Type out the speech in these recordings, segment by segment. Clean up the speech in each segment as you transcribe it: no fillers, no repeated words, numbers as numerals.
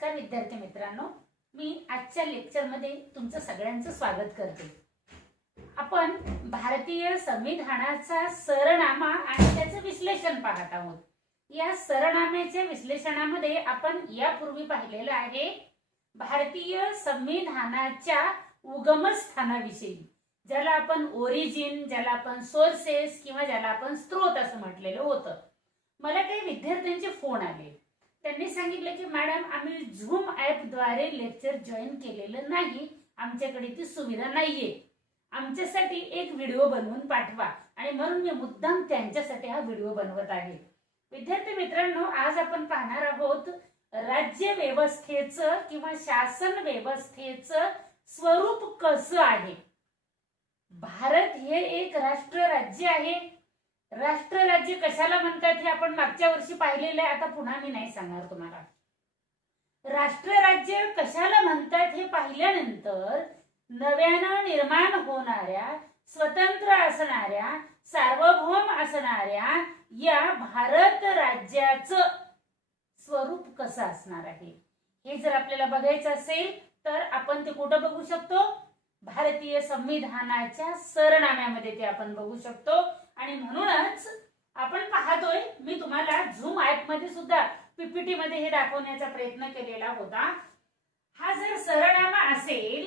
नमस्कार विद्यार्थी मित्रांनो, मी आजच्या लेक्चरमध्ये तुमचं सगळ्यांचं स्वागत करते। आपण भारतीय संविधानाचा सरनामा आणि त्याचं विश्लेषण पाहत आहोत। या सरनाम्याच्या विश्लेषणामध्ये आपण यापूर्वी पाहिलेलं आहे भारतीय संविधानाच्या उगमस्थानाविषयी, ज्याला आपण ओरिजिन, ज्याला आपण सोर्सेस किंवा ज्याला आपण स्रोत असं म्हटलेलं होतं। मला काही विद्यार्थ्यांचे फोन आले, त्यांनी सांगितलं की मॅडम आम्ही झूम ॲप द्वारे लेक्चर जॉईन केलेलं नाही, आमच्याकडे ती सुविधा नाहीये, आमच्यासाठी एक व्हिडिओ बनवून पाठवा। आणि म्हणून मी मुद्दाम त्यांच्यासाठी हा व्हिडिओ बनवत आहे। विद्यार्थी मित्रांनो, आज आपण पाहणार आहोत राज्य व्यवस्थेचं किंवा शासन व्यवस्थेचं स्वरूप कसं आहे। भारत हे एक राष्ट्र राज्य आहे। राष्ट्र राज्य कशाला म्हणतात हे आपण मागच्या वर्षी पाहिलेलं आहे, आता पुन्हा मी नाही सांगणार तुम्हाला। राष्ट्र राज्य कशाला म्हणतात हे पाहिल्यानंतर नव्यानं निर्माण होणाऱ्या, स्वतंत्र असणाऱ्या, सार्वभौम असणाऱ्या या भारत राज्याचं स्वरूप कसं असणार आहे हे जर आपल्याला बघायचं असेल तर आपण ते कुठं बघू शकतो? भारतीय संविधानाच्या सरनाम्यामध्ये ते आपण बघू शकतो। आणि म्हणूनच आपण पाहतोय, मी तुम्हाला झूम ॲप मध्ये सुद्धा पीपीटी मध्ये हे दाखवण्याचा प्रयत्न केलेला होता। हा जर सरनामा असेल,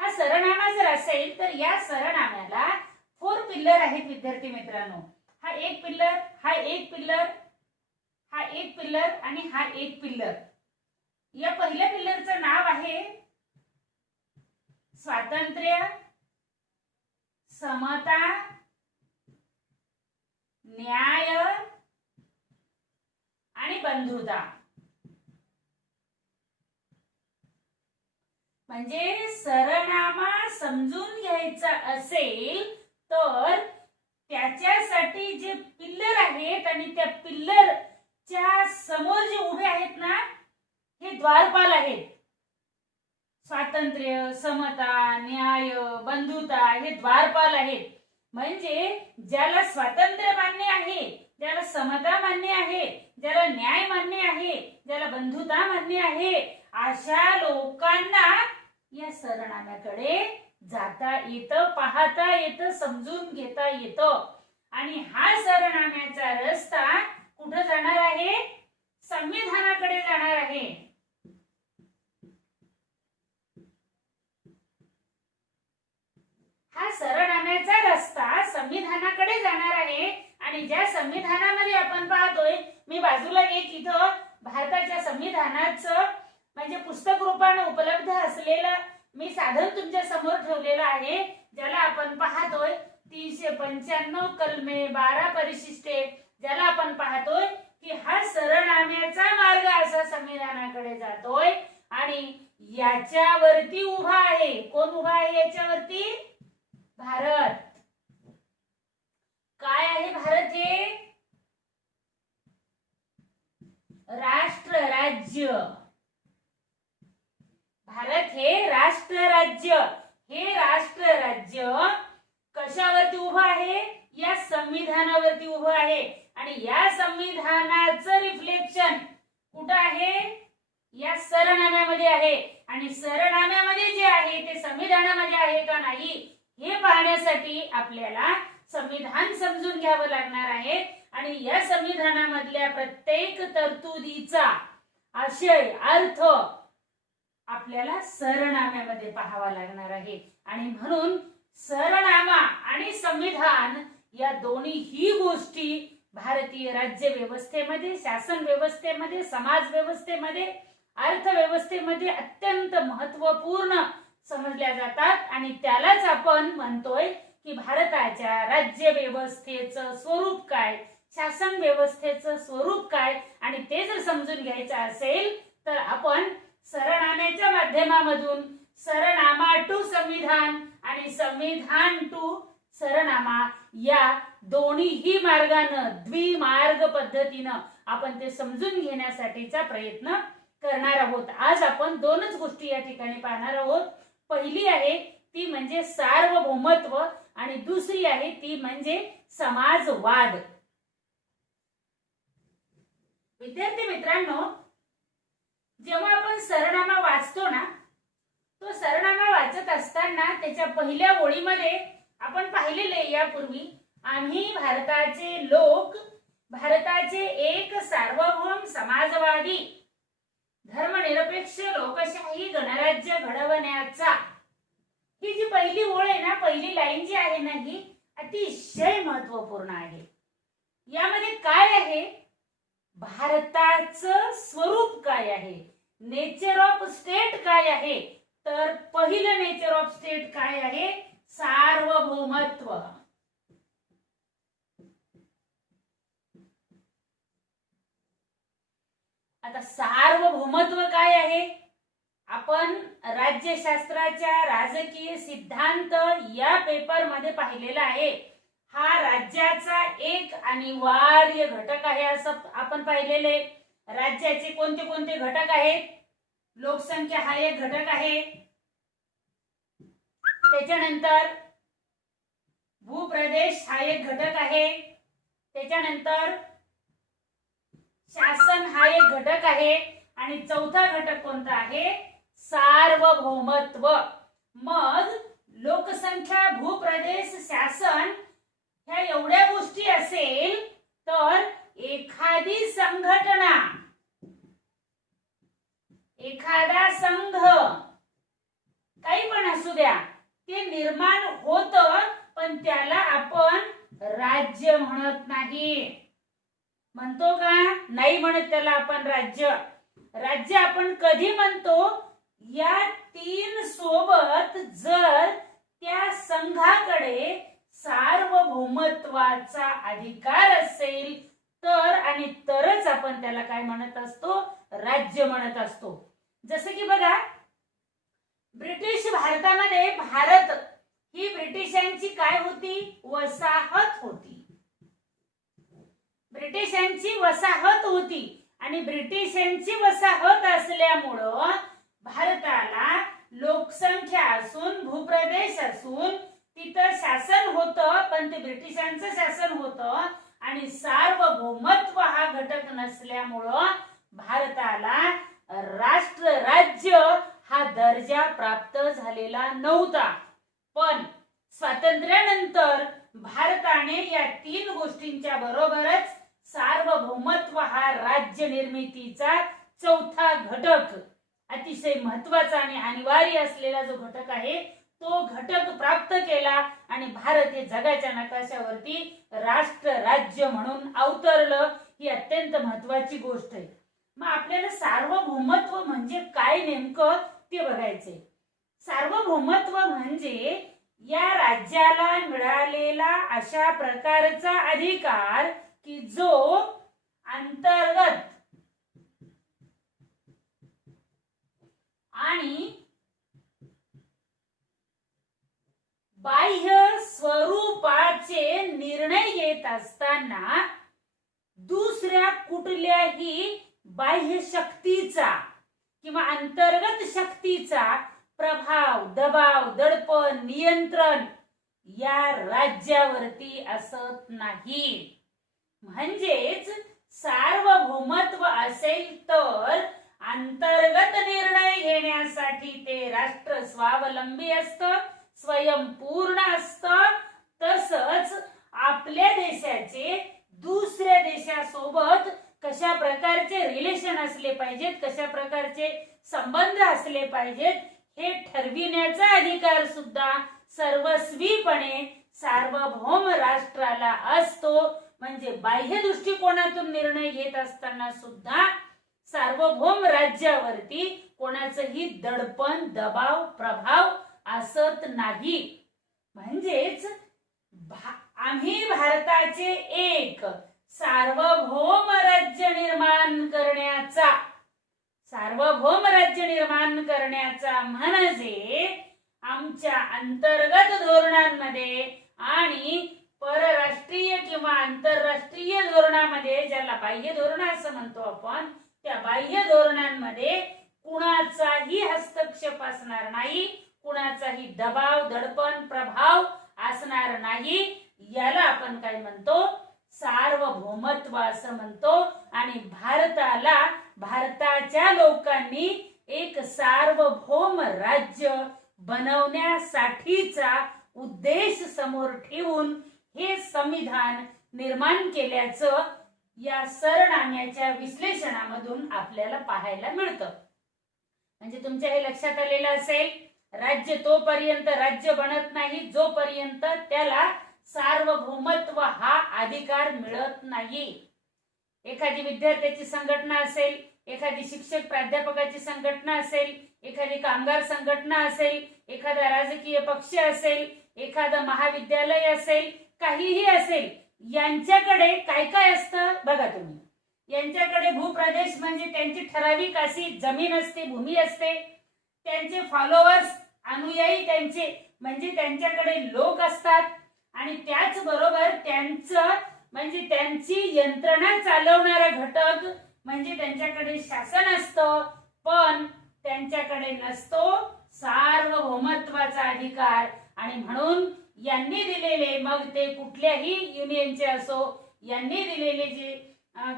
हा सरनामा जर असेल तर या सरनाम्याला 4 पिल्लर आहेत विद्यार्थी मित्रांनो। हा एक पिल्लर, हा एक पिल्लर, हा एक पिल्लर आणि हा एक पिल्लर। या पहिल्या पिल्लरचं नाव आहे स्वातंत्र्य, समता, न्याय आणि बंधुता। म्हणजे सरनामा समजून घ्यायचा असेल तर त्याच्यासाठी जे पिल्लर आहेत आणि त्या पिल्लरच्या समोर जे उभे आहेत ना, हे द्वारपाल आहेत। स्वातंत्र्य, समता, न्याय, बंधुता हे द्वारपाल आहेत। म्हणजे ज्याला स्वातंत्र्य मान्य आहे, ज्याला समता मान्य आहे, ज्याला न्याय मान्य आहे, ज्याला बंधुता मान्य आहे, अशा लोकांना या सरनाम्याकडे जाता येतं, पाहता येतं, समजून घेता येतं। आणि हा सरनाम्याचा रस्ता कुठं जाणार आहे? संविधानाकडे जाणार आहे। हा सरनाम्याचा रस्ता संविधानाकडे जाणार आहे। आणि ज्या संविधानामध्ये आपण पाहतोय, मी बाजूला एक इथं भारताच्या संविधानाचं म्हणजे पुस्तक रूपाने उपलब्ध असलेलं मी साधन तुमच्या समोर ठेवलेलं आहे, ज्याला आपण पाहतोय 395 कलमे, 12 परिशिष्टे, ज्याला आपण पाहतोय की हा सरनाम्याचा मार्ग असा संविधानाकडे जातोय। आणि याच्यावरती उभा आहे, कोण उभा आहे याच्यावरती? भारत। काय आहे भारत? हे राष्ट्र राज्य। भारत हे राष्ट्र राज्य। हे राष्ट्र राज्य कशावरती उभं आहे? या संविधानावरती उभं आहे। आणि या संविधानाचं रिफ्लेक्शन कुठं आहे? या सरनाम्यामध्ये आहे। आणि सरनाम्यामध्ये जे आहे ते संविधानामध्ये आहे का नाही हे पाहण्यासाठी आपल्याला संविधान समजून घ्यावं लागणार आहे। आणि या संविधानामधल्या प्रत्येक तरतुदीचा आशय, अर्थ आपल्याला सरनाम्यामध्ये पाहावा लागणार आहे। आणि म्हणून सरनामा आणि संविधान या दोन्ही गोष्टी भारतीय राज्य व्यवस्थेमध्ये, शासन व्यवस्थेमध्ये, समाज व्यवस्थेमध्ये, अर्थव्यवस्थेमध्ये अत्यंत महत्त्वपूर्ण समजल्या जातात। आणि त्यालाच आपण म्हणतोय की भारताच्या राज्य व्यवस्थेचं स्वरूप काय, शासन व्यवस्थेचं स्वरूप काय। आणि ते जर समजून घ्यायचं असेल तर आपण सरनाम्याच्या माध्यमामधून सरनामा टू संविधान आणि संविधान टू सरनामा या दोन्ही मार्गाने, द्विमार्ग पद्धतीने आपण ते समजून घेण्यासाठीचा प्रयत्न करणार आहोत। आज आपण दोनच गोष्टी या ठिकाणी पाहणार आहोत। पहिली आहे ती म्हणजे सार्वभौमत्व आणि दुसरी आहे ती म्हणजे समाजवाद। विद्यार्थी मित्रांनो, जेव्हा आपण सरनामा वाचतो ना, तो सरनामा वाचत असताना त्याच्या पहिल्या ओळीमध्ये आपण पाहिलेले यापूर्वी, आम्ही भारताचे लोक भारताचे एक सार्वभौम समाजवादी धर्मनिरपेक्ष लोकशाही गणराज्य घडवण्याचा, ही जी पहिली ओळ आहे ना, पहिली लाईन जी आहे ना, ही अतिशय महत्वपूर्ण आहे. यामध्ये काय आहे, भारताचं स्वरूप काय आहे, नेचर ऑफ स्टेट काय आहे, तर पहिलं नेचर ऑफ स्टेट काय आहे, सार्वभौमत्व. आता सार्वभौमत्व काय आहे, आपण राज्यशास्त्राच्या राजकीय सिद्धांत या पेपर मध्ये पाहिलेला आहे. हा राज्याचा एक अनिवार्य घटक आहे असं आपण पाहिलेले. राज्याचे कोणते कोणते घटक आहेत, लोकसंख्या हा एक घटक आहे, त्याच्यानंतर भूप्रदेश हा एक घटक आहे, त्याच्यानंतर शासन हा एक घटक आहे, आणि चौथा घटक कोणता आहे, सार्वभौमत्व. मग लोकसंख्या, भूप्रदेश, शासन ह्या एवढ्या गोष्टी असेल तर एखादी संघटना, एखादा संघ, काही पण असू द्या, ते निर्माण होतं, पण त्याला आपण राज्य म्हणत नाही. म्हणतो का, नाही म्हणत त्याला आपण राज्य. राज्य आपण कधी म्हणतो, या तीन सोबत जर त्या संघाकडे सार्वभौमत्वाचा अधिकार असेल तर, आणि तरच आपण त्याला काय म्हणत असतो, राज्य म्हणत असतो. जसं की बघा, ब्रिटिश भारतामध्ये भारत ही ब्रिटिशांची काय होती, वसाहत होती. ब्रिटिशांची वसाहत होती, आणि ब्रिटिशांची वसाहत असल्यामुळं भारताला लोकसंख्या असून, भूप्रदेश असून, तिथं शासन होतं, पण ते ब्रिटिशांचं शासन होतं, आणि सार्वभौमत्व हा घटक नसल्यामुळं भारताला राष्ट्र राज्य हा दर्जा प्राप्त झालेला नव्हता. पण स्वातंत्र्यानंतर भारताने या तीन गोष्टींच्या बरोबरच सार्वभौमत्व हा राज्य निर्मितीचा चौथा घटक, अतिशय महत्वाचा आणि अनिवार्य असलेला जो घटक आहे, तो घटक प्राप्त केला, आणि भारत हे जगाच्या नकाशावरती राष्ट्र राज्य म्हणून अवतरलं. ही अत्यंत महत्वाची गोष्ट आहे. मग आपल्याला सार्वभौमत्व म्हणजे काय नेमकं ते बघायचंय. सार्वभौमत्व म्हणजे या राज्याला मिळालेला अशा प्रकारचा अधिकार की जो अंतर्गत आणि बाह्य स्वरूपाचे निर्णय घेत असताना दुसऱ्या कुठल्याही बाह्य शक्तीचा किंवा अंतर्गत शक्तीचा प्रभाव, दबाव, दडपण, नियंत्रण या राज्यावरती असत नाही. म्हणजेच सार्वभौमत्व असेल तर अंतर्गत निर्णय घेण्यासाठी ते राष्ट्र स्वावलंबी असतं, स्वयंपूर्ण असतं. तसंच आपल्या देशाचे दुसऱ्या देशासोबत कशा प्रकारचे रिलेशन असले पाहिजेत, कशा प्रकारचे संबंध असले पाहिजेत, हे ठरविण्याचा अधिकार सुद्धा सर्वस्वीपणे सार्वभौम राष्ट्राला असतो. म्हणजे बाह्य दृष्टिकोनातून निर्णय घेत असताना सुद्धा सार्वभौम राज्यावरती कोणाचंही दडपण, दबाव, प्रभाव असत नाही. म्हणजेच आम्ही भारताचे एक सार्वभौम राज्य निर्माण करण्याचा, सार्वभौम राज्य निर्माण करण्याचा म्हणजे आमच्या अंतर्गत धोरणांमध्ये आणि परराष्ट्रीय किंवा आंतरराष्ट्रीय धोरणामध्ये, ज्याला बाह्य धोरण असं म्हणतो आपण, त्या बाह्य धोरणांमध्ये कुणाचाही हस्तक्षेप असणार नाही, कुणाचाही दबाव, दडपण, प्रभाव असणार नाही. याला आपण काय म्हणतो, सार्वभौमत्व असं म्हणतो. आणि भारताला भारताच्या लोकांनी एक सार्वभौम राज्य बनवण्यासाठीचा उद्देश समोर ठेवून हे संविधान निर्माण केल्याचं या सरनाम्याच्या विश्लेषणामधून आपल्याला पाहायला मिळतं. म्हणजे तुमच्या हे लक्षात आलेलं असेल, राज्य तोपर्यंत राज्य बनत नाही जोपर्यंत त्याला सार्वभौमत्व हा अधिकार मिळत नाही. एखादी विद्यार्थ्याची संघटना असेल, एखादी शिक्षक प्राध्यापकाची संघटना असेल, एखादी कामगार संघटना असेल, एखादा राजकीय पक्ष असेल, एखादं महाविद्यालय असेल, काहीही असेल, यांच्याकडे काय काय असतं बघा तुम्ही. यांच्याकडे भूप्रदेश म्हणजे त्यांची ठराविक अशी जमीन असते, भूमी असते. त्यांचे फॉलोअर्स, अनुयायी त्यांचे म्हणजे त्यांच्याकडे लोक असतात आणि त्याचबरोबर त्यांचं म्हणजे त्यांची यंत्रणा चालवणारा घटक म्हणजे त्यांच्याकडे शासन असतं, पण त्यांच्याकडे नसतो सार्वभौमत्वाचा अधिकार. आणि म्हणून यांनी दिलेले, मग ते कुठल्याही युनियनचे असो, यांनी दिलेले जे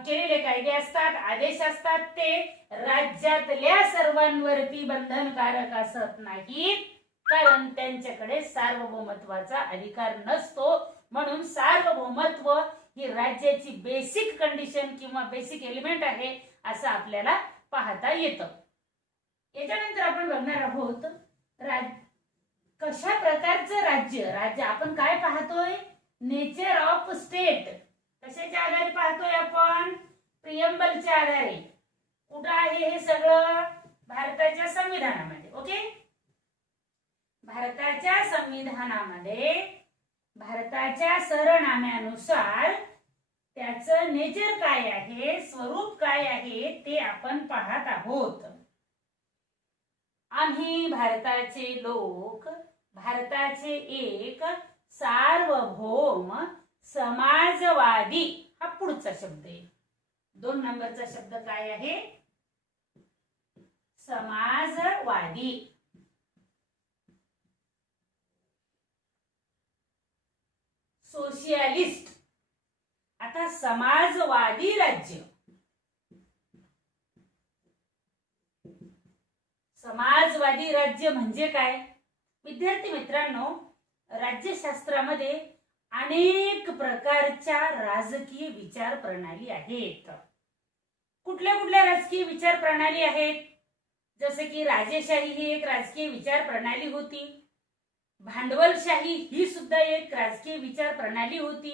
केलेले कायदे असतात, आदेश असतात, ते राज्यातल्या सर्वांवरती बंधनकारक असत नाहीत, कारण त्यांच्याकडे सार्वभौमत्वाचा अधिकार नसतो. म्हणून सार्वभौमत्व ही राज्याची बेसिक कंडिशन किंवा बेसिक एलिमेंट आहे असं आपल्याला पाहता येतं. याच्यानंतर आपण बघणार आहोत कशा प्रकारचं राज्य. राज्य आपण काय पाहतोय, नेचर ऑफ स्टेट. कशाच्या आधारे पाहतोय आपण, प्रियम्बलच्या आधारे. कुठं आहे हे सगळं, भारताच्या संविधानामध्ये. ओके, भारताच्या संविधानामध्ये भारताच्या सरनाम्यानुसार त्याचं नेचर काय आहे, स्वरूप काय आहे ते आपण पाहत आहोत. आम्ही भारताचे लोक भारताचे एक सार्वभौम समाजवादी, हा पुढचा शब्द आहे. 2 नंबरचा शब्द काय आहे, समाजवादी. सोशियालिस्ट. आता समाजवादी राज्य, समाजवादी राज्य म्हणजे काय. विद्यार्थी मित्रांनो, राज्यशास्त्रामध्ये अनेक प्रकारच्या राजकीय विचार प्रणाली आहेत. कुठल्या कुठल्या राजकीय विचार प्रणाली आहेत, जसे की राजेशाही ही एक राजकीय विचार प्रणाली होती, भांडवलशाही ही सुद्धा एक राजकीय विचार प्रणाली होती,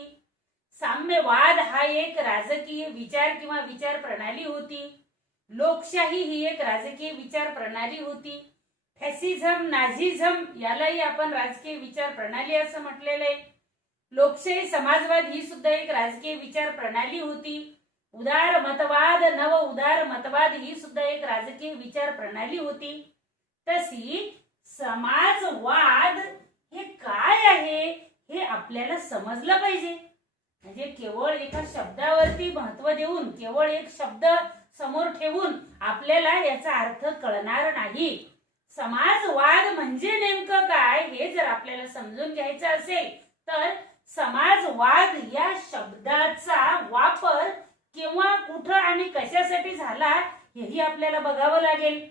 साम्यवाद हा एक राजकीय विचार किंवा विचार प्रणाली होती, लोकशाही ही एक राजकीय विचार प्रणाली होती, फॅसिझम, नाझिझम यालाही आपण राजकीय विचार प्रणाली असं म्हटलेलं आहे, लोकशाही, समाजवाद ही सुद्धा एक राजकीय विचार प्रणाली होती, उदार मतवाद, नव उदार मतवाद ही सुद्धा एक राजकीय विचार प्रणाली होती. तशी समाजवाद हे काय आहे हे आपल्याला समजलं पाहिजे. म्हणजे केवळ एका शब्दावरती महत्त्व देऊन, केवळ एक शब्द समोर ठेवून आपल्याला याचा अर्थ कळणार नाही. समाजवाद म्हणजे नेमकं काय हे जर आपल्याला समजून घ्यायचं असेल तर समाजवाद या शब्दाचा वापर केव्हा, कुठं आणि कशासाठी झाला हेही आपल्याला बघावं लागेल.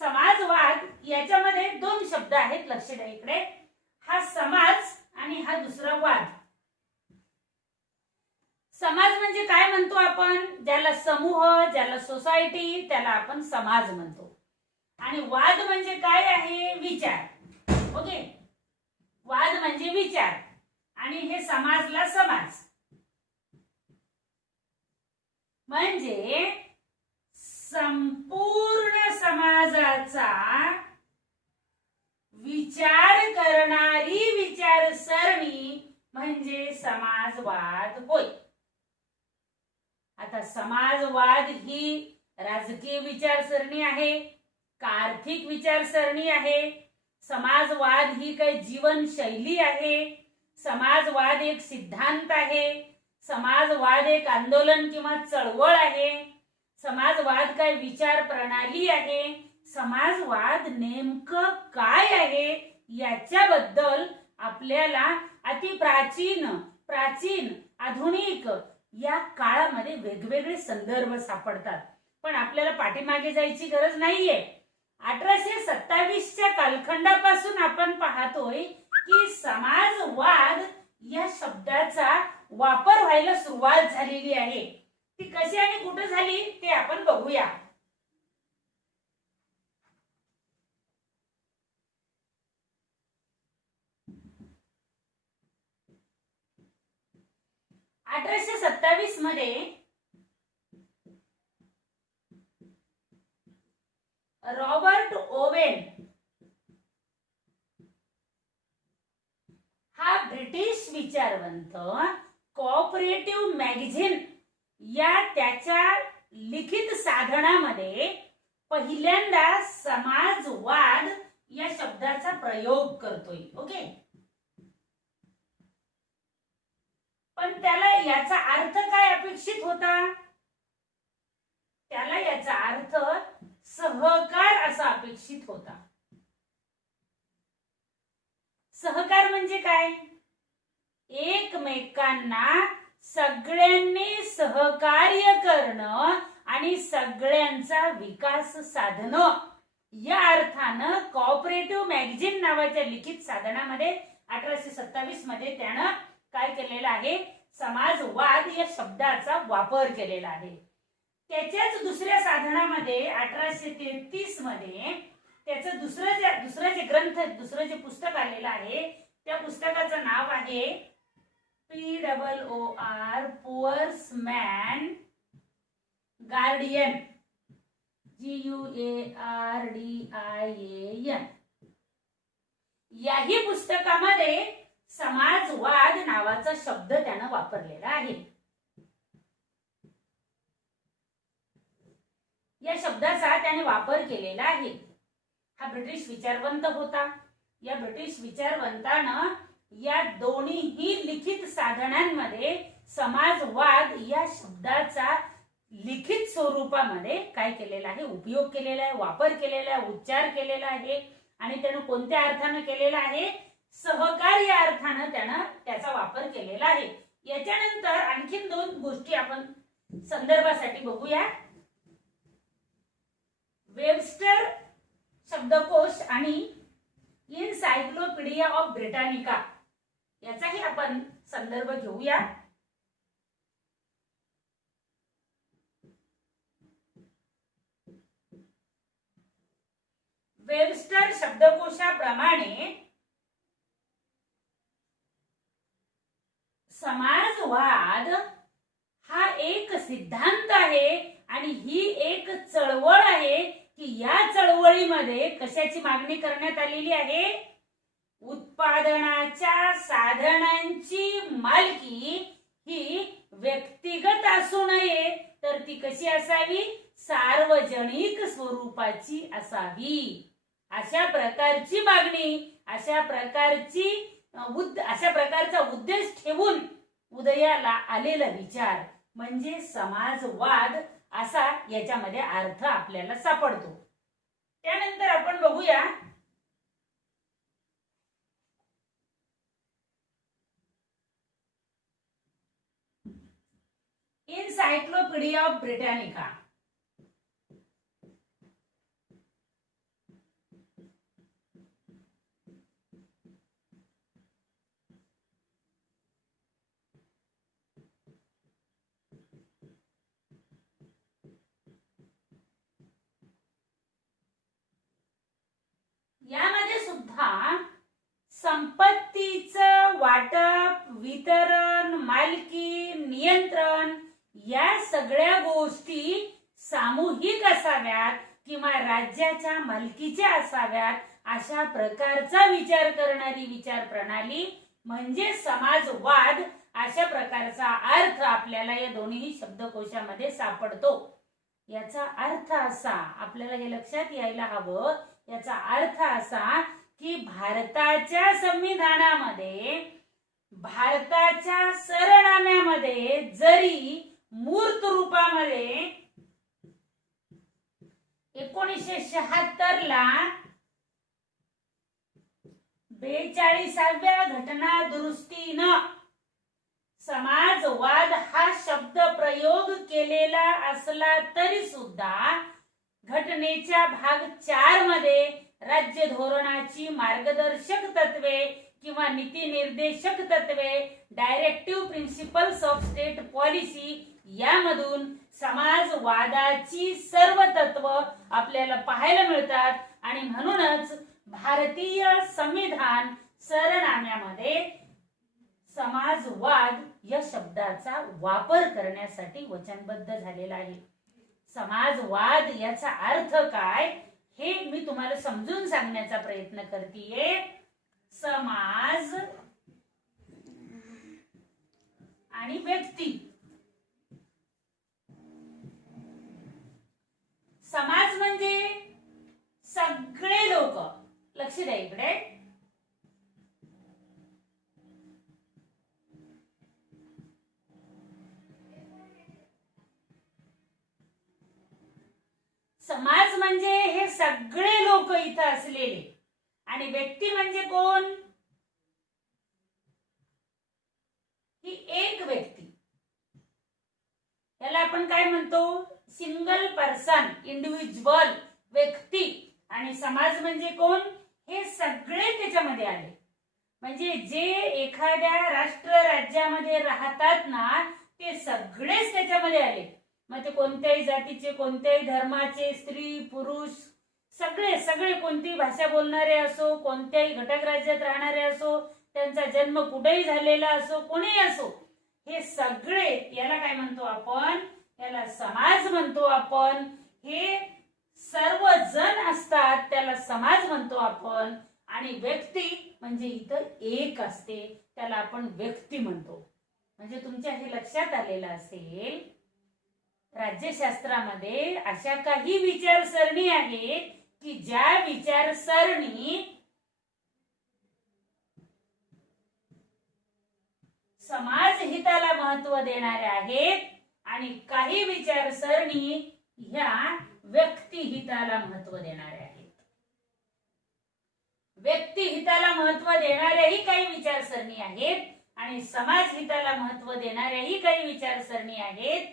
समाजवाद याच्यामध्ये 2 शब्द आहेत, लक्ष द्या इकडे. हा समाज आणि हा दुसरा वाद. समाज म्हणजे काय म्हणतो आपण, ज्याला समूह, ज्याला सोसायटी, त्याला आपण समाज म्हणतो. आणि वाद म्हणजे काय आहे, विचार. ओके, वाद म्हणजे विचार आणि हे समाजला समाज. म्हणजे संपूर्ण समाजाचा विचार करणारी विचारसरणी म्हणजे समाजवाद होय. आता समाजवाद ही राजकीय विचारसरणी आहे का आर्थिक विचारसरणी आहे, समाजवाद ही काही जीवनशैली आहे, समाजवाद एक सिद्धांत आहे, समाजवाद एक आंदोलन किंवा चळवळ आहे, समाजवाद काय विचार प्रणाली आहे, समाजवाद नेमकं काय आहे याच्याबद्दल आपल्याला अति प्राचीन, आधुनिक या काळामध्ये वेगवेगळे संदर्भ सापडतात, पण आपल्याला पाठीमागे जायची गरज नाहीये. 1827च्या कालखंडापासून आपण पाहतोय की समाजवाद या शब्दाचा वापर व्हायला सुरुवात झालेली आहे. ती कशी आणि कुठे झाली ते आपण बघूया. मध्ये रॉबर्ट ओवेन हा ब्रिटिश विचारवंत कोऑपरेटिव्ह मॅगझिन या त्याच्या लिखित साधनामध्ये पहिल्यांदा समाजवाद या शब्दाचा प्रयोग करतोय. ओके, पण त्याला याचा अर्थ काय अपेक्षित होता? त्याला याचा अर्थ सहकार असा अपेक्षित होता. सहकार म्हणजे काय? एकमेकांना सगळ्यांनी सहकार्य करणं आणि सगळ्यांचा विकास साधणं या अर्थानं कोऑपरेटिव्ह मॅगझिन नावाच्या लिखित साधनामध्ये 1827 मध्ये त्यानं काय केलेलं आहे? समाजवाद या शब्दाचा वापर केलेला आहे. त्याच्याच दुसऱ्या साधनामध्ये 1833 मध्ये त्याचं दुसरं जे पुस्तक आलेलं आहे त्या पुस्तकाचं नाव आहे POOR poor's man guardian GUARDIAN. याही पुस्तकामध्ये समाजवाद नावाचा शब्द त्यानं वापरलेला आहे. या शब्दाचा त्याने वापर केलेला आहे. हा ब्रिटिश विचारवंत होता. या ब्रिटिश विचारवंतानं या दोन्हीही लिखित साधनांमध्ये समाजवाद या शब्दाचा लिखित स्वरूपामध्ये काय केलेला आहे? उपयोग केलेला आहे, वापर केलेला आहे, उच्चार केलेला आहे. आणि त्यानं कोणत्या अर्थानं केलेला आहे? सहकार्य अर्थानं त्यानं त्याचा वापर केलेला आहे. याच्यानंतर आणखीन दोन गोष्टी आपण संदर्भासाठी बघूया. वेबस्टर शब्दकोश आणि इनसायक्लोपीडिया ऑफ ब्रिटानिका याचाही आपण संदर्भ घेऊया. वेबस्टर शब्दकोशाप्रमाणे समाजवाद हा एक सिद्धांत आहे आणि ही एक चळवळ आहे की या चळवळीमध्ये कशाची मागणी करण्यात आलेली आहे? उत्पादनाच्या साधनांची मालकी ही व्यक्तिगत असू नये, तर ती कशी असावी? सार्वजनिक स्वरूपाची असावी. अशा प्रकारची मागणी, अशा प्रकारचा उद्देश ठेवून उदयाला आलेला विचार म्हणजे समाजवाद असा याच्यामध्ये अर्थ आपल्याला सापडतो. त्यानंतर आपण बघूया इनसायक्लोपीडिया ऑफ ब्रिटानिका. यामध्ये सुद्धा संपत्तीचं वाटप, वितरण, मालकी, नियंत्रण या सगळ्या गोष्टी सामूहिक असाव्यात किंवा राज्याच्या मालकीच्या असाव्यात अशा प्रकारचा विचार करणारी विचार प्रणाली म्हणजे समाजवाद. अशा प्रकारचा अर्थ आपल्याला या दोन्ही शब्दकोशामध्ये सापडतो. याचा अर्थ असा, आपल्याला हे लक्षात यायला हवं, याचा अर्थ असा की भारताच्या संविधानामध्ये, भारताच्या सरनाम्यामध्ये जरी मूर्त रूपामध्ये 1976 ला 42व्या घटना दुरुस्तीनं समाजवाद हा शब्द प्रयोग केलेला असला तरी सुद्धा घटनेच्या भाग 4 मध्ये राज्य धोरणाची मार्गदर्शक तत्वे किंवा नीती निर्देशक तत्वे, directive principles of state policy यामधून समाजवादाची सर्व तत्व आपल्याला पाहायला मिळतात आणि म्हणूनच भारतीय संविधान सरनाम्यामध्ये समाजवाद या शब्दाचा वापर करण्यासाठी वचनबद्ध झालेला आहे. समाजवाद याचा अर्थ काय हे मी तुम्हाला समजून सांगण्याचा प्रयत्न करतेय. समाज आणि व्यक्ती. समाज म्हणजे सगळे लोक. लक्ष द्या इकडे. समाज म्हणजे हे सगळे लोक इथं असलेले आणि व्यक्ती म्हणजे कोण? ही एक व्यक्ती. याला आपण काय म्हणतो? सिंगल पर्सन, इंडिव्हिज्युअल, व्यक्ती. आणि समाज म्हणजे कोण? हे सगळे त्याच्यामध्ये आले. म्हणजे जे एखाद्या राष्ट्र राज्यामध्ये राहतात ना ते सगळेच त्याच्यामध्ये आले. मग ते कोणत्याही जातीचे, कोणत्याही धर्माचे, स्त्री पुरुष सगळे सगळे, कोणतीही भाषा बोलणारे असो, कोणत्याही घटक राज्यात राहणारे असो, त्यांचा जन्म कुठेही झालेला असो, कोणीही असो, हे सगळे याला काय म्हणतो आपण? याला समाज म्हणतो आपण. हे सर्व जण असतात त्याला समाज म्हणतो आपण. आणि व्यक्ती म्हणजे इथं एक असते त्याला आपण व्यक्ती म्हणतो. म्हणजे तुमच्या हे लक्षात आलेलं असेल राज्यशास्त्रामध्ये अशा काही विचारसरणी आहेत की ज्या विचारसरणी समाज हिताला महत्व देणारे आहेत आणि काही विचारसरणी ह्या व्यक्ती हिताला महत्व देणारे आहेत. व्यक्ती हिताला महत्व देणाऱ्याही काही विचारसरणी आहेत आणि समाज हिताला महत्व देणाऱ्याही काही विचारसरणी आहेत.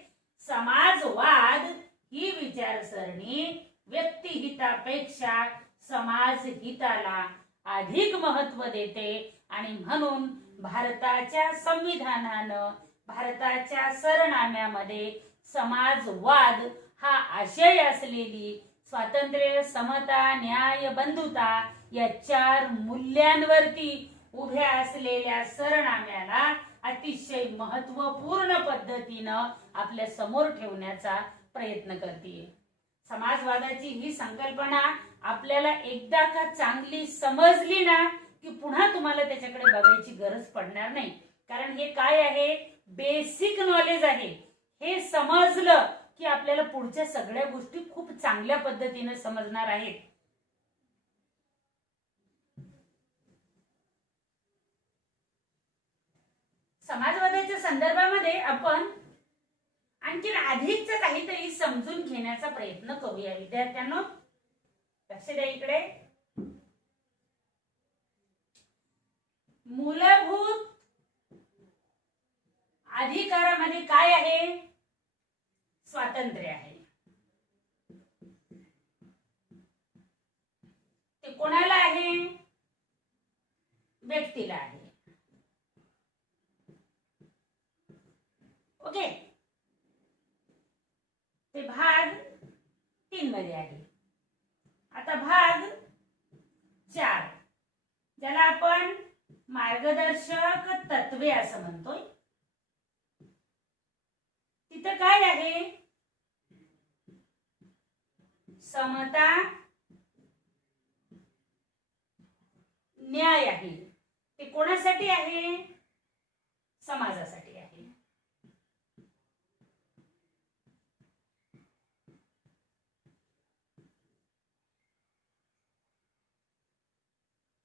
समाजवाद ही विचारसरणी व्यक्ती हितापेक्षा समाज हिताला अधिक महत्व देते आणि म्हणून भारताच्या संविधानानं, भारताच्या सरनाम्यामध्ये समाजवाद हा आशय असलेली स्वातंत्र्य, समता, न्याय, बंधुता या 4 मूल्यांवरती उभ्या असलेल्या सरनाम्याला अतिशय महत्वपूर्ण पद्धतीनं आपल्या समोर ठेवण्याचा प्रयत्न करते. समाजवादाची ही संकल्पना आपल्याला एकदा का चांगली समजली ना की पुन्हा तुम्हाला त्याच्याकडे बघायची गरज पडणार नाही. कारण हे काय आहे? बेसिक नॉलेज आहे. हे समजलं की आपल्याला पुढच्या सगळ्या गोष्टी खूप चांगल्या पद्धतीने समजणार आहेत. समाजवादाच्या संदर्भामध्ये आपण आणखी अधिकच काहीतरी समजून घेण्याचा प्रयत्न करूया. विद्यार्थ्यांनो लक्ष द्या इकडे. मूलभूत अधिकारामध्ये काय आहे? स्वातंत्र्य आहे. ते कोणाला आहे? व्यक्तीला आहे. ओके. ते भाग 3 मध्ये आहे. आता भाग 4 ज्याला आपण मार्गदर्शक तत्वे असं म्हणतोय. तिथं काय आहे? समता, न्याय आहे. ते कोणासाठी आहे? समाजासाठी आहे.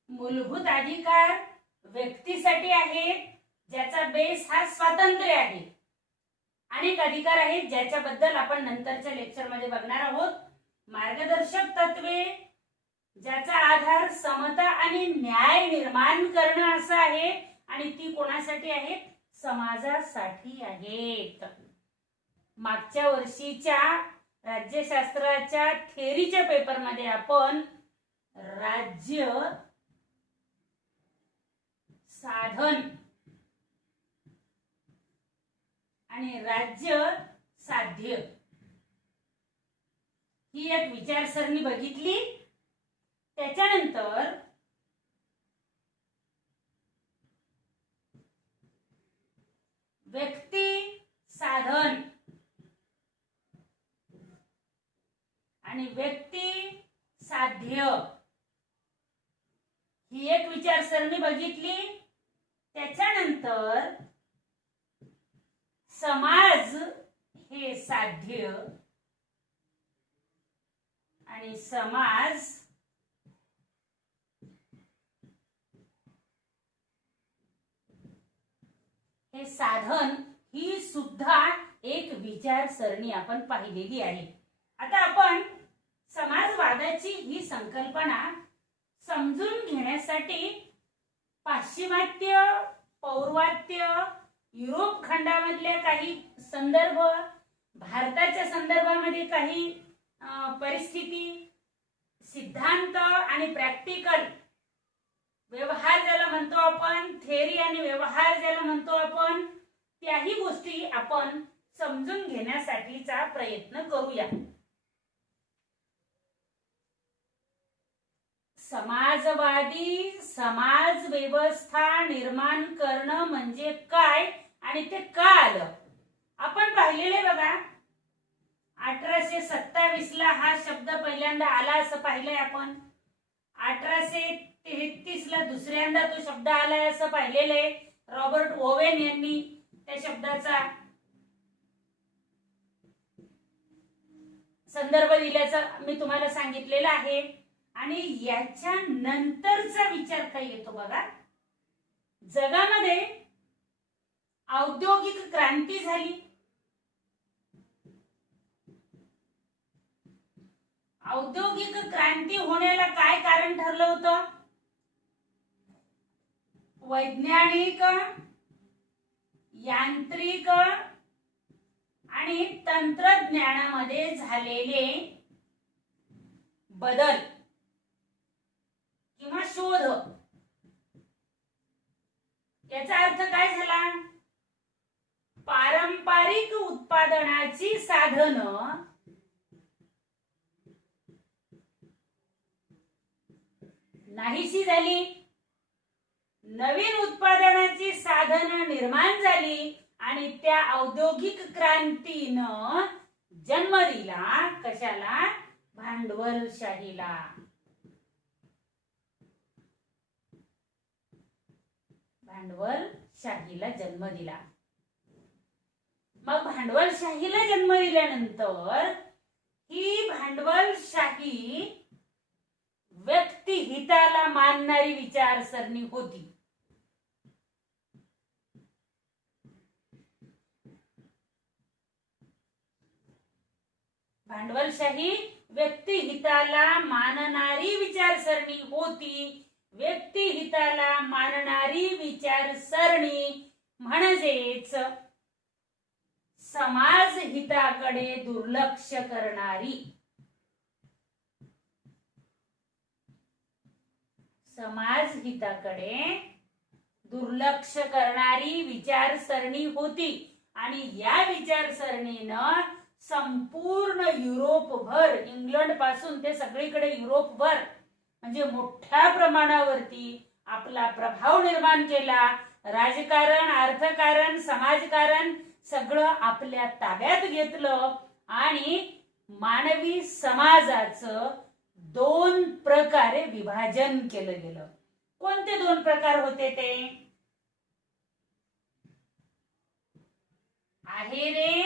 मूलभूत अधिकार व्यक्तीसाठी आहेत ज्याचा बेस हा स्वातंत्र्य आहे. अनेक अधिकार आहेत ज्याच्याबद्दल आपण नंतरच्या लेक्चर मध्ये बघणार आहोत. मार्गदर्शक तत्वे ज्याचा आधार समता आणि न्याय निर्माण करणं असा आहे आणि ती कोणासाठी आहेत? समाजासाठी आहेत. मागच्या वर्षीच्या राज्यशास्त्राच्या थेअरीच्या पेपरमध्ये आपण राज्य, साधन आणि राज्य साध्य ही एक विचारसरणी बघितली. त्याच्यानंतर व्यक्ती, साधन आणि व्यक्ती साध्य ही एक विचारसरणी बघितली. त्याच्यानंतर समाज हे साध्य आणि समाज हे साधन ही सुद्धा एक विचारसरणी आपण पाहिलेली आहे. आता आपण समाजवादाची ही संकल्पना समजून घेण्यासाठी पाश्चिमात्य, पौर्वात्य, युरोप खंडामधल्या काही संदर्भ, भारताच्या संदर्भामध्ये काही परिस्थिती, सिद्धांत आणि प्रॅक्टिकल व्यवहार ज्याला म्हणतो आपण, थेअरी आणि व्यवहार ज्याला म्हणतो आपण, त्याही गोष्टी आपण समजून घेण्यासाठीचा प्रयत्न करूया. समाजवादी समाज व्यवस्था निर्माण करणं म्हणजे काय आणि ते का आलं आपण पाहिलेले बघा. 1827 ला हा शब्द पहिल्यांदा आला असं पाहिलंय आपण. 1833 ला दुसऱ्यांदा तो शब्द आलाय असं पाहिलेलं आहे. रॉबर्ट ओवेन यांनी त्या शब्दाचा संदर्भ दिल्याचा मी तुम्हाला सांगितलेलं आहे. आणि याच्या नंतरचा विचार काय येतो बघा. जगामध्ये औद्योगिक क्रांती झाली. औद्योगिक क्रांती होण्याला काय कारण ठरलं होतं? वैज्ञानिक, यांत्रिक आणि तंत्रज्ञानामध्ये झालेले बदल किंवा शोध. याचा अर्थ काय झाला? पारंपरिक उत्पादनाची साधनं नाहीशी झाली, नवीन उत्पादनाची साधनं निर्माण झाली आणि त्या औद्योगिक क्रांतीनं जन्म दिला कशाला? भांडवलशाहीला. भांडवलशाहीला जन्म दिला. मग भांडवलशाहीला जन्म दिल्यानंतर ही भांडवलशाही व्यक्तिहिताला मानणारी विचारसरणी होती. भांडवलशाही व्यक्तिहिताला मानणारी विचारसरणी होती. व्यक्तिहिताला मानणारी विचारसरणी म्हणजेच समाज हिताकडे दुर्लक्ष करणारी. समाज हिताकडे दुर्लक्ष करणारी विचारसरणी होती. आणि या विचारसरणीनं संपूर्ण युरोपभर, इंग्लंड पासून ते सगळीकडे युरोपभर म्हणजे मोठ्या प्रमाणावरती आपला प्रभाव निर्माण केला. राजकारण, अर्थकारण, समाजकारण सगळं आपल्या ताब्यात घेतलं आणि मानवी समाजाचं 2 प्रकारे विभाजन केलं गेलं. कोणते 2 प्रकार होते ते? आहे रे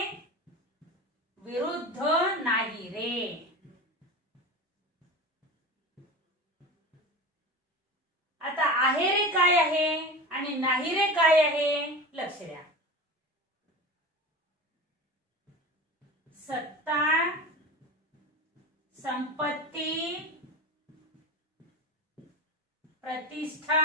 विरुद्ध नाही रे. आता आहे रे काय आहे आणि नाही रे काय आहे लक्ष द्या. सत्ता, संपत्ती, प्रतिष्ठा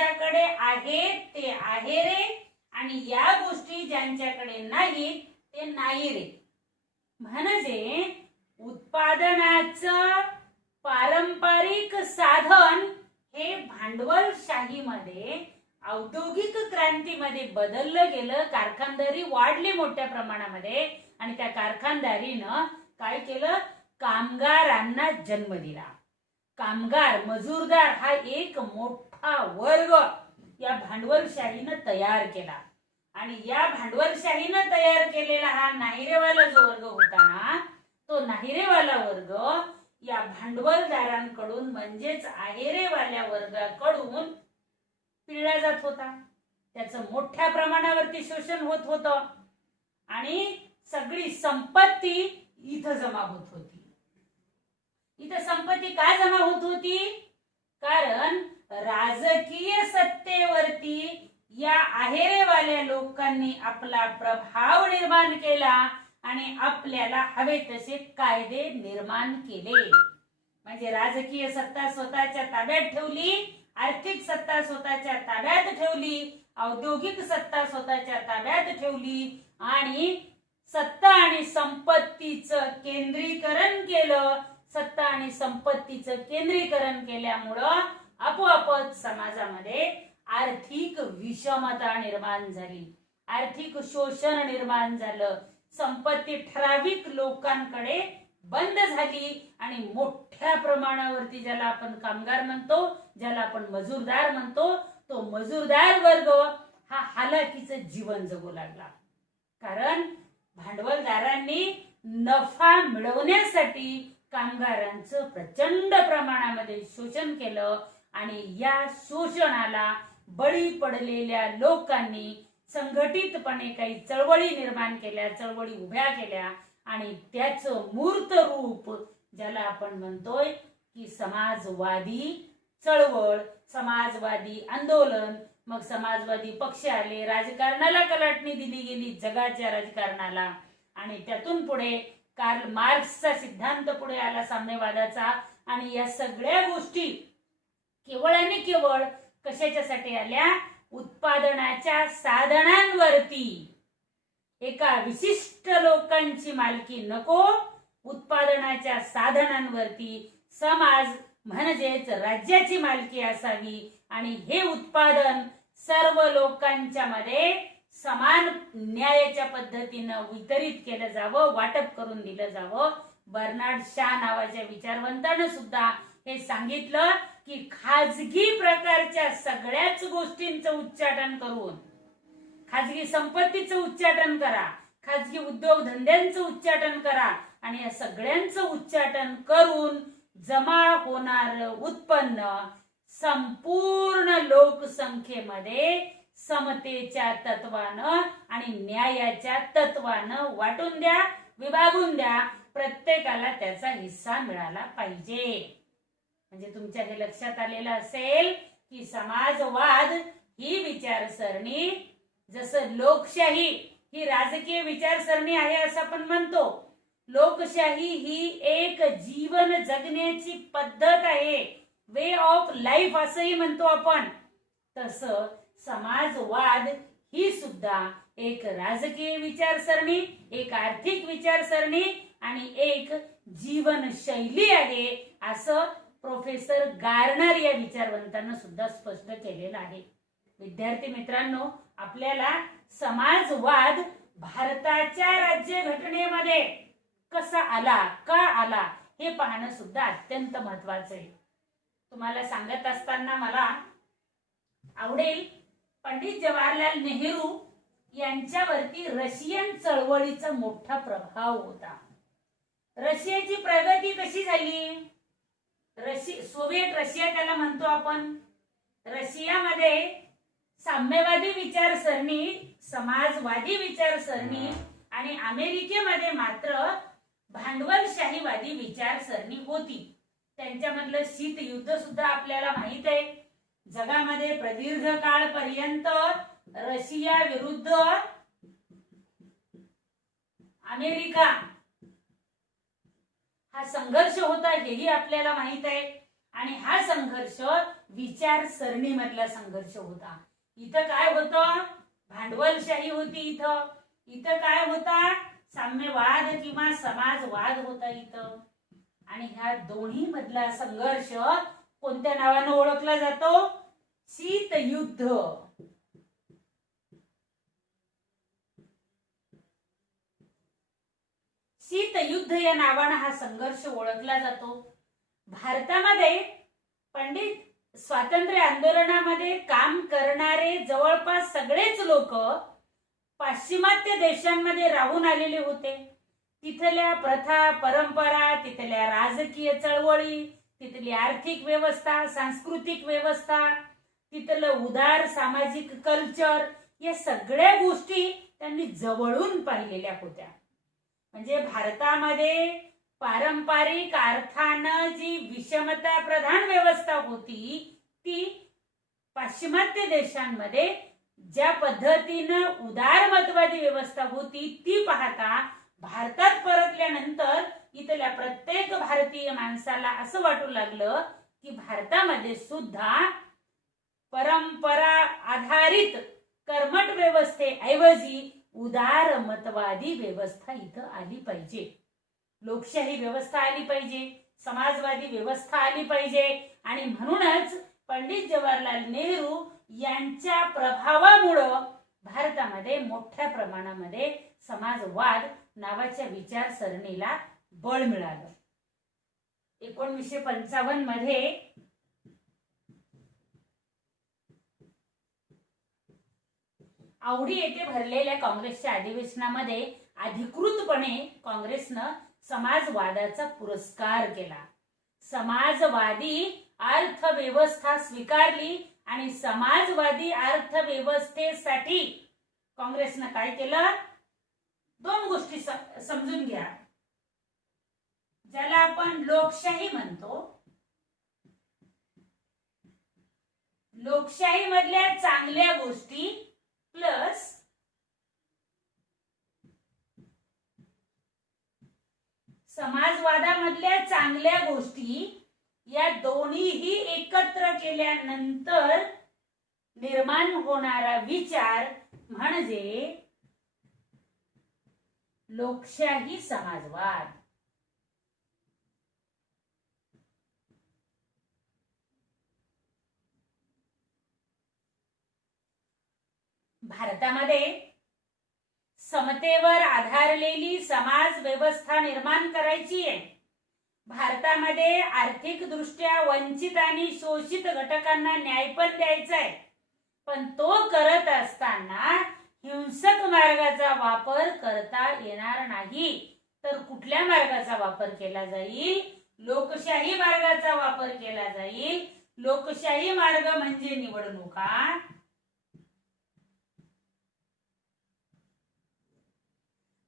ज्यांच्याकडे आहेत ते आहे रे, आणि या गोष्टी ज्यांच्याकडे नाहीत ते नाही रे. म्हणजे उत्पादनाचं पारंपरिक साधन हे भांडवलशाहीमध्ये, औद्योगिक क्रांतीमध्ये बदललं गेलं. कारखानदारी वाढली मोठ्या प्रमाणामध्ये आणि त्या कारखानदारीनं काय केलं, कामगारांना जन्म दिला. कामगार, मजूरदार हा एक मोठा वर्ग या भांडवलशाहीनं तयार केला. आणि या भांडवलशाहीनं तयार केलेला हा नाहिरेवाला जो वर्ग होता ना, तो नाहिरेवाला वर्ग या भांडवलदारांकडून म्हणजेच आहेरेवाल्या वर्गाकडून पिळला जात होता. त्याचं मोठ्या प्रमाणावरती शोषण होत होतं आणि सगळी संपत्ती इथं जमा होत होती. इथं संपत्ती का जमा होत होती? कारण राजकीय सत्तेवरती या आहेरेवाल्या लोकांनी आपला प्रभाव निर्माण केला आणि आपल्याला हवे तसे कायदे निर्माण केले. म्हणजे राजकीय सत्ता स्वतःच्या ताब्यात ठेवली, आर्थिक सत्ता स्वतःच्या ताब्यात ठेवली, औद्योगिक सत्ता स्वतःच्या ताब्यात ठेवली आणि सत्ता आणि संपत्तीचं केंद्रीकरण केलं. सत्ता आणि संपत्तीचं केंद्रीकरण केल्यामुळं आपोआपच समाजामध्ये आर्थिक विषमता निर्माण झाली, आर्थिक शोषण निर्माण झालं, संपत्ती ठराविक लोकांकडे बंद झाली आणि मोठ्या प्रमाणावरती ज्याला आपण कामगार म्हणतो, ज्याला आपण मजूरदार म्हणतो, तो मजूरदार वर्ग हा हालाकीचं जीवन जगू लागला. कारण भांडवलदारांनी नफा मिळवण्यासाठी कामगारांचं प्रचंड प्रमाणामध्ये शोषण केलं आणि या शोषणाला बळी पडलेल्या लोकांनी संघटितपणे काही चळवळी निर्माण केल्या, चळवळी उभ्या केल्या आणि त्याचं मूर्त रूप ज्याला आपण म्हणतोय की समाजवादी चळवळ, समाजवादी आंदोलन, मग समाजवादी पक्ष आले, राजकारणाला कलाटणी दिली गेली, जगाच्या राजकारणाला, आणि त्यातून पुढे कार्ल मार्क्सचा सिद्धांत पुढे आला साम्यवादाचा. आणि या सगळ्या गोष्टी केवळ आणि केवळ कशाच्यासाठी आल्या? उत्पादनाच्या साधनांवरती. एका विशिष्ट लोकांची मालकी नको, उत्पादनाच्या साधनांवरती समाज म्हणजेच राज्याची मालकी असावी आणि हे उत्पादन सर्व लोकांच्या मध्ये समान न्यायाच्या पद्धतीनं वितरित केलं जावं, वाटप करून दिलं जावं. बर्नार्ड शॉ नावाच्या विचारवंतानं सुद्धा हे सांगितलं की खाजगी प्रकारच्या सगळ्याच गोष्टींचं उच्चाटन करून, खाजगी संपत्तीचं उच्चाटन करा, खाजगी उद्योग धंद्यांचं उच्चाटन करा आणि या सगळ्यांचं उच्चाटन करून जमा होणार उत्पन्न संपूर्ण लोकसंख्येमध्ये समतेच्या तत्वानं आणि न्यायाच्या तत्वानं वाटून द्या, विभागून द्या. प्रत्येकाला त्याचा हिस्सा मिळाला पाहिजे. म्हणजे तुमच्या हे लक्षात आलेलं असेल की समाजवाद ही विचारसरणी, जसं लोकशाही ही राजकीय विचारसरणी आहे असं आपण म्हणतो, लोकशाही ही एक जीवन जगण्याची पद्धत आहे, वे ऑफ लाईफ असंही म्हणतो आपण. तसं समाजवाद ही सुद्धा एक राजकीय विचारसरणी, एक आर्थिक विचारसरणी आणि एक जीवनशैली आहे असं प्रोफेसर गार्नर या विचारवंतांना सुद्धा स्पष्ट केलेलं आहे. विद्यार्थी मित्रांनो, आपल्याला समाजवाद भारताच्या राज्यघटनेमध्ये कसा आला, का आला हे पाहणं सुद्धा अत्यंत महत्वाचं आहे. तुम्हाला सांगत असताना मला आवडेल, पंडित जवाहरलाल नेहरू यांच्यावरती रशियन चळवळीचा मोठा प्रभाव होता. रशियाची प्रगती कशी झाली? सोव्हिएट रशिया त्याला म्हणतो आपण. रशियामध्ये साम्यवादी विचारसरणी, समाजवादी विचारसरणी आणि अमेरिकेमध्ये मात्र भांडवलशाहीवादी विचारसरणी होती. त्यांच्यामधलं शीत युद्ध सुद्धा आपल्याला माहित आहे. जगामध्ये प्रदीर्घ काळपर्यंत रशिया विरुद्ध अमेरिका हा संघर्ष होता, हेही आपल्याला माहित आहे. आणि हा संघर्ष विचारसरणी मधला संघर्ष होता. इथं काय होतं? भांडवलशाही होती. इथं काय होता? साम्यवाद किंवा समाजवाद होता इथं. आणि ह्या दोन्ही मधला संघर्ष कोणत्या नावाने ओळखला जातो? शीतयुद्ध. शीतयुद्ध या नावाने हा संघर्ष ओळखला जातो. भारतामध्ये पंडित स्वातंत्र्य आंदोलनामध्ये काम करणारे जवळपास सगळेच लोक पाश्चिमात्य देशांमध्ये राहून आलेले होते. तिथल्या प्रथा परंपरा, तिथल्या राजकीय चळवळी, तिथली आर्थिक व्यवस्था, सांस्कृतिक व्यवस्था, तिथलं उदार सामाजिक कल्चर, या सगळ्या गोष्टी त्यांनी जवळून पाहिलेल्या होत्या. म्हणजे भारतामध्ये पारंपरिक अर्थानं जी विषमता प्रधान व्यवस्था होती ती पाश्चिमात्य देशांमध्ये ज्या पद्धतीनं उदारमतवादी व्यवस्था होती ती पाहता भारतात परतल्यानंतर इथल्या प्रत्येक भारतीय माणसाला असं वाटू लागलं की भारतामध्ये सुद्धा परंपरा आधारित कर्मठ व्यवस्थेऐवजी उदारमतवादी व्यवस्था इथं आली पाहिजे. लोकशाही व्यवस्था आली पाहिजे, समाजवादी व्यवस्था आली पाहिजे. आणि म्हणूनच पंडित जवाहरलाल नेहरू यांच्या प्रभावामुळं भारतामध्ये मोठ्या प्रमाणामध्ये समाजवाद नावाच्या विचारसरणीला बळ मिळालं. 1955 मध्ये आवडी येथे भरलेल्या काँग्रेसच्या अधिवेशनामध्ये अधिकृतपणे काँग्रेसनं समाजवादाचा पुरस्कार केला. समाजवादी अर्थव्यवस्था स्वीकारली आणि समाजवादी अर्थव्यवस्थेसाठी काँग्रेसनं काय केलं? दोन गोष्टी समजून घ्या. ज्याला आपण लोकशाही म्हणतो, लोकशाही मधल्या चांगल्या गोष्टी प्लस समाजवादामधल्या चांगल्या गोष्टी, या दोन्हीही एकत्र केल्यानंतर निर्माण होणारा विचार म्हणजे लोकशाही समाजवाद. भारतामध्ये समतेवर आधारलेली समाज व्यवस्था निर्माण करायची आहे. भारतामध्ये आर्थिक दृष्ट्या वंचित आणि शोषित घटकांना न्याय पण द्यायचा आहे. पण तो करत असताना हिंसक मार्गाचा वापर करता येणार नाही. तर कुठल्या मार्गाचा वापर केला जाईल? लोकशाही मार्गाचा वापर केला जाईल. लोकशाही मार्ग म्हणजे निवडणुका,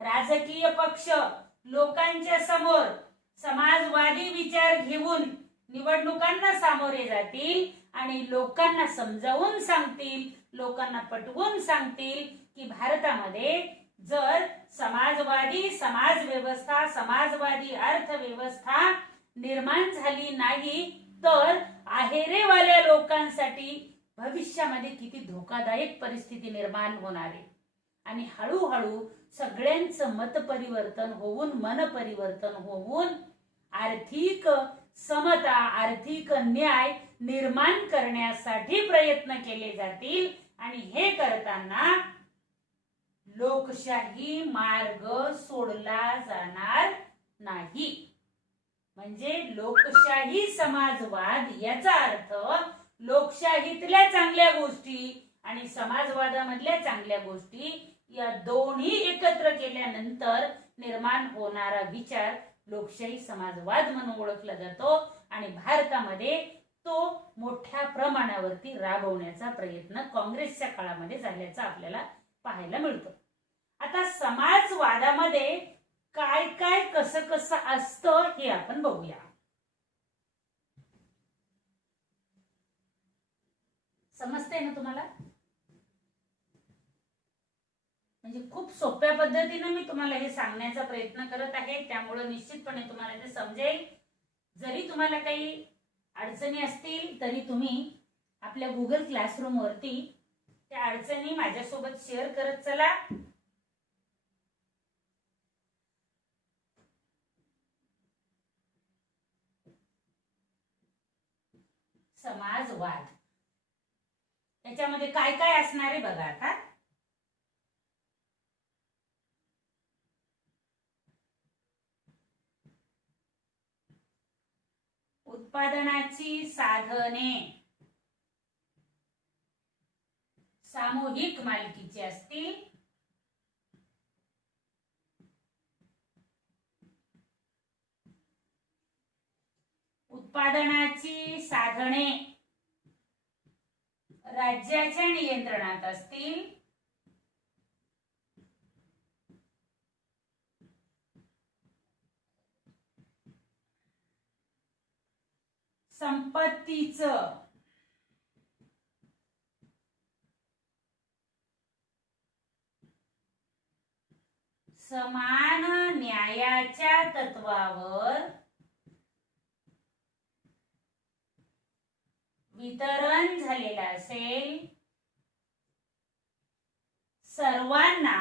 राजकीय पक्ष लोकांच्या समोर समाजवादी विचार घेऊन निवडणुकांना सामोरे जातील आणि लोकांना समजावून सांगतील, लोकांना पटवून सांगतील की भारतामध्ये जर समाजवादी समाज व्यवस्था, समाजवादी अर्थव्यवस्था निर्माण झाली नाही तर आहेरेवाल्या लोकांसाठी भविष्यामध्ये किती धोकादायक परिस्थिती निर्माण होणार आहे. आणि हळूहळू सगळ्यांचं मत परिवर्तन होऊन, मन परिवर्तन होऊन आर्थिक समता, आर्थिक न्याय निर्माण करण्यासाठी प्रयत्न केले जातील. आणि हे करताना लोकशाही मार्ग सोडला जाणार नाही. म्हणजे लोकशाही समाजवाद याचा अर्थ लोकशाहीतल्या चांगल्या गोष्टी आणि समाजवादामधल्या चांगल्या गोष्टी या दोन्ही एकत्र केल्यानंतर निर्माण होणारा विचार लोकशाही समाजवाद म्हणून ओळखला जातो. आणि भारतामध्ये तो मोठ्या प्रमाणावरती राबवण्याचा प्रयत्न काँग्रेसच्या काळामध्ये झाल्याचा आपल्याला पाहायला मिळतो. आता समाजवादामध्ये काय काय कसं कसं असतं हे आपण बघूया. समजतंय ना तुम्हाला? म्हणजे खूप सोप्या पद्धतीने मी तुम्हाला हे सांगण्याचा प्रयत्न करत आहे, त्यामुळे निश्चितपणे तुम्हाला ते समजेल. जरी तुम्हाला काही अडचणी असतील तरी तुम्ही आपल्या गुगल क्लासरूम वरती त्या अडचणी माझ्यासोबत शेअर करत चला. समाजवाद त्याच्यामध्ये काय काय असणार आहे बघा आता. उत्पादनाची साधने सामूहिक मालकीची असतील. उत्पादनाची साधने राज्याच्या नियंत्रणात असतील. संपत्तीचं समान न्यायाच्या तत्वावर वितरण झालेलं असेल. सर्वांना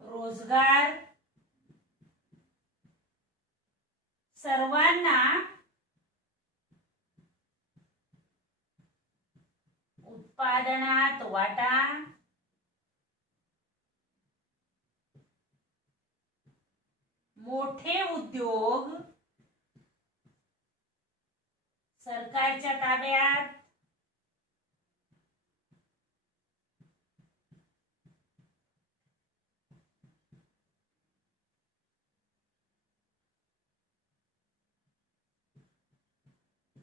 रोजगार, सर्वांना उत्पादनात वाटा, मोठे उद्योग सरकारच्या ताब्यात,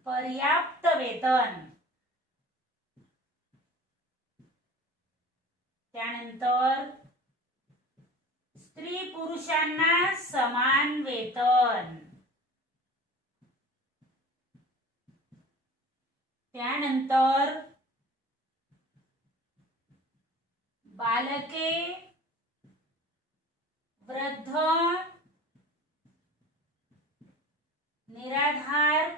पर्याप्त वेतन, त्यानंतर स्त्री पुरुषांना समान वेतन, त्यानंतर बालके, वृद्ध, निराधार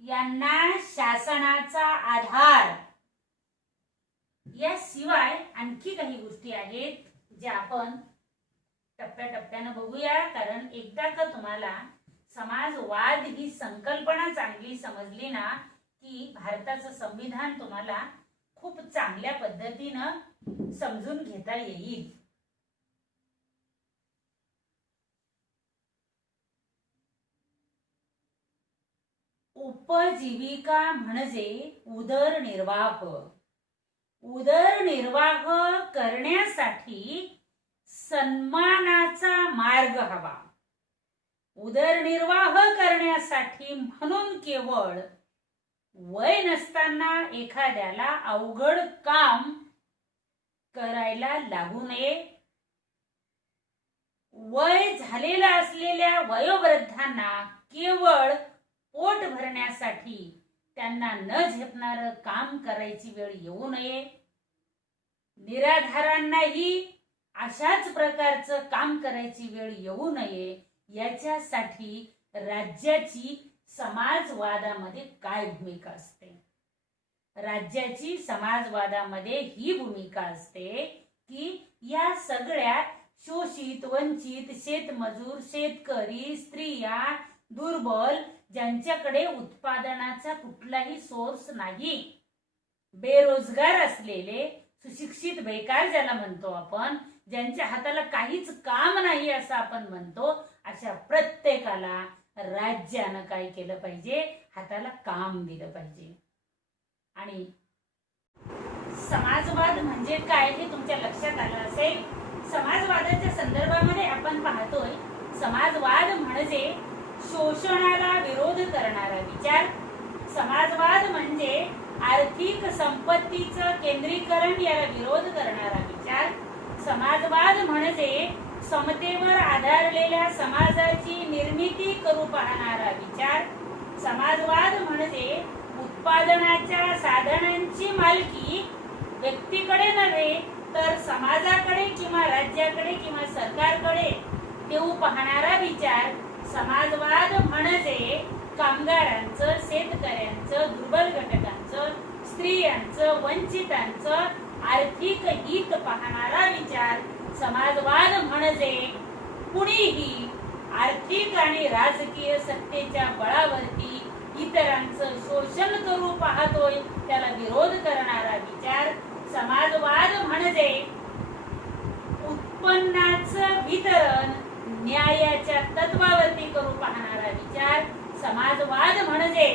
यांना शासनाचा आधार. याशिवाय आणखी काही गोष्टी आहेत ज्या आपण टप्प्याटप्प्याने बघूया, कारण एकदा का तुम्हाला समाजवाद ही संकल्पना चांगली समजली ना की भारताचं संविधान तुम्हाला खूप चांगल्या पद्धतीनं समजून घेता येईल. उपजीविका म्हणजे उदरनिर्वाह. उदरनिर्वाह करण्यासाठी सन्मानाचा मार्ग हवा. उदरनिर्वाह करण्यासाठी म्हणून केवळ वय नसताना एखाद्याला अवघड काम करायला लागू नये. वय झालेला असलेल्या वयोवृद्धांना केवळ पोट भरण्यासाठी त्यांना न झेपणारं काम करायची वेळ येऊ नये. निराधारांनाही अशाच प्रकारचं काम करायची वेळ येऊ नये. याच्यासाठी राज्याची समाजवादामध्ये काय भूमिका असते? राज्याची समाजवादामध्ये ही भूमिका असते की या सगळ्या शोषित, वंचित, शेतमजूर, शेतकरी, स्त्रिया, दुर्बल, ज्यांच्याकडे उत्पादनाचा कुठलाही सोर्स नाही, बेरोजगार असलेले, सुशिक्षित बेकार ज्याला म्हणतो आपण, ज्यांच्या हाताला काहीच काम नाही असं आपण म्हणतो, अशा प्रत्येकाला राज्यानं काय केलं पाहिजे? हाताला काम दिलं पाहिजे. आणि समाजवाद म्हणजे काय हे तुमच्या लक्षात आलं असेल. समाजवादाच्या संदर्भामध्ये आपण पाहतोय समाजवाद म्हणजे शोषणाला विरोध करणारा विचार. समाजवाद म्हणजे आर्थिक संपत्तीचं केंद्रीकरण याला विरोध करणारा विचार. समाजवाद म्हणजे समतेवर आधारलेल्या समाजाची निर्मिती करू पाहणारा विचार. समाजवाद म्हणजे उत्पादनाच्या साधनांची मालकी व्यक्तीकडे नव्हे तर समाजाकडे किंवा राज्याकडे किंवा सरकारकडे देऊ पाहणारा विचार समाजवाद म्हणजे कामगारांचं, शेतकऱ्यांचं, दुर्बल घटकांचं, स्त्रियांचं, वंचितांचं आर्थिक हित पाहणारा विचार समाजवाद म्हणजे कुणीही आर्थिक आणि राजकीय सत्तेच्या बळावरती इतरांचं शोषण करू पाहतोय त्याला विरोध करणारा विचार समाजवाद म्हणजे उत्पन्नाचं वितरण न्यायाच्या तत्वावरती करू पाहणारा विचार समाजवाद म्हणजे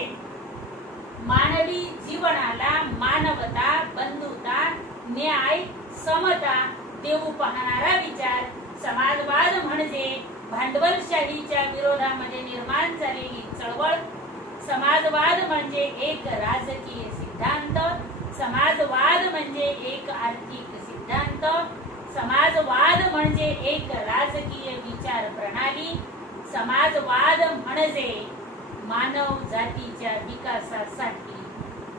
मानवी जीवनाला मानवता, बंधुता, न्याय, समता देऊ पाहणारा विचार समाजवाद म्हणजे भांडवलशाहीच्या विरोधामध्ये निर्माण झालेली चळवळ समाजवाद म्हणजे एक राजकीय सिद्धांत समाजवाद म्हणजे एक आर्थिक सिद्धांत समाजवाद म्हणजे एक राजकीय विचार प्रणाली समाजवाद म्हणजे मानव जातीच्या विकासासाठी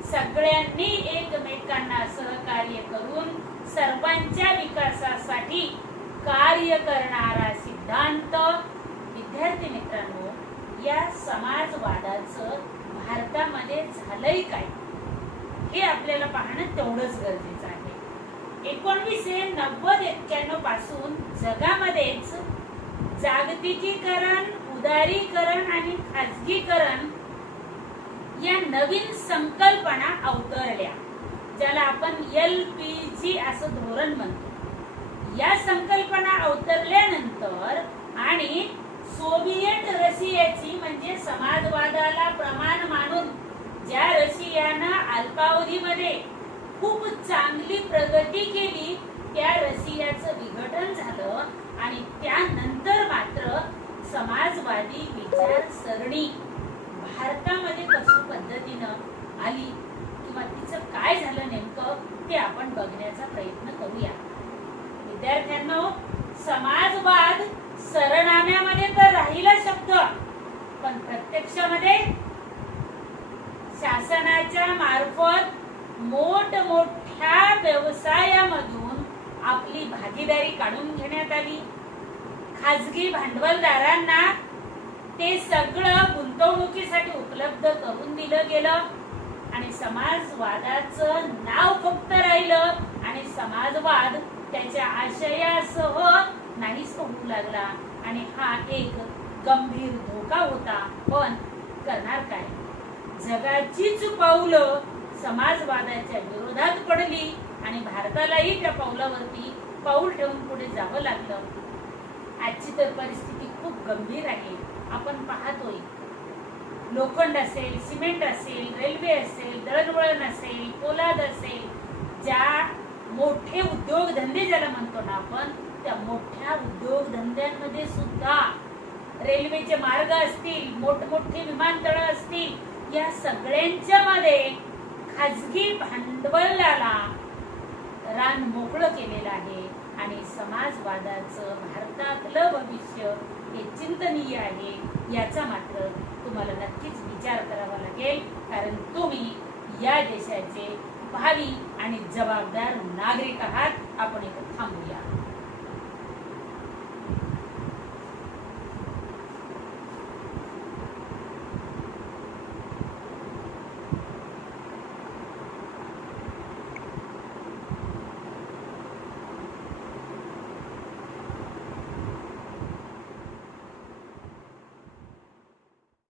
सगळ्यांनी एकमेकांना सहकार्य करून सर्वांच्या विकासासाठी कार्य करणारा सिद्धांत। विद्यार्थी मित्रांनो, या समाजवादाचं भारतामध्ये झालंय काय हे आपल्याला पाहणं तेवढंच गरजेचं आहे। 1990-91 पासून जगामध्येच जागतिकीकरण, उदारीकरण आणि खाजगीकरण या नवीन संकल्पना अवतरल्या, ज्याला आपण LPG असं धोरण म्हणतो। या संकल्पना अवतरल्यानंतर आणि सोव्हिएट रशियाची म्हणजे समाजवादाला प्रमाण मानून ज्या रशियानं अल्पावधीमध्ये खूप चांगली प्रगती केली त्या रशियाचं विघटन झालं आणि त्यानंतर मात्र समाजवादी विचारसरणी भारतामध्ये कशा पद्धतीनं आली किंवा तिचं काय झालं नेमकं ते आपण बघण्याचा प्रयत्न करूया। विद्यार्थ्यांनो, समाजवाद सरनाम्यामध्ये तर राहिला शब्द, पण प्रत्यक्षामध्ये शासनाच्या मार्फत मोठमोठ्या व्यवसायामधून आपली भागीदारी काढून घेण्यात आली। खाजगी भांडवलदारांना ते सगळं गुंतवणुकीसाठी उपलब्ध करून दिलं गेलं आणि समाजवादाचं नाव फक्त राहिलं आणि समाजवाद त्याच्या आशयासह नाहीच होऊ लागला आणि हा एक गंभीर धोका होता। पण करणार काय? जगाचीच पाऊलं समाजवादाच्या विरोधात पडली आणि भारतालाही त्या पावलावरती पाऊल ठेवून पुढे जावं लागलं। आजची तर परिस्थिती खूप गंभीर आहे। आपण पाहतोय लोखंड असेल, सिमेंट असेल, रेल्वे असेल, दळणवळण असेल, पोलाद असेल, ज्या मोठे उद्योगधंदे ज्याला म्हणतो ना आपण, त्या मोठ्या उद्योगधंद्यांमध्ये सुद्धा रेल्वेचे मार्ग असतील, मोठमोठे विमानतळ असतील, या सगळ्यांच्या मध्ये खाजगी भांडवलाला रान मोकळं केलेलं आहे आणि समाजवादाचं भारतातलं भविष्य हे चिंतनीय आहे। याचा मात्र तुम्हाला नक्कीच विचार करावा लागेल, कारण तुम्ही या देशाचे भावी आणि जबाबदार नागरिक आहात। आपण इथे थांबूया।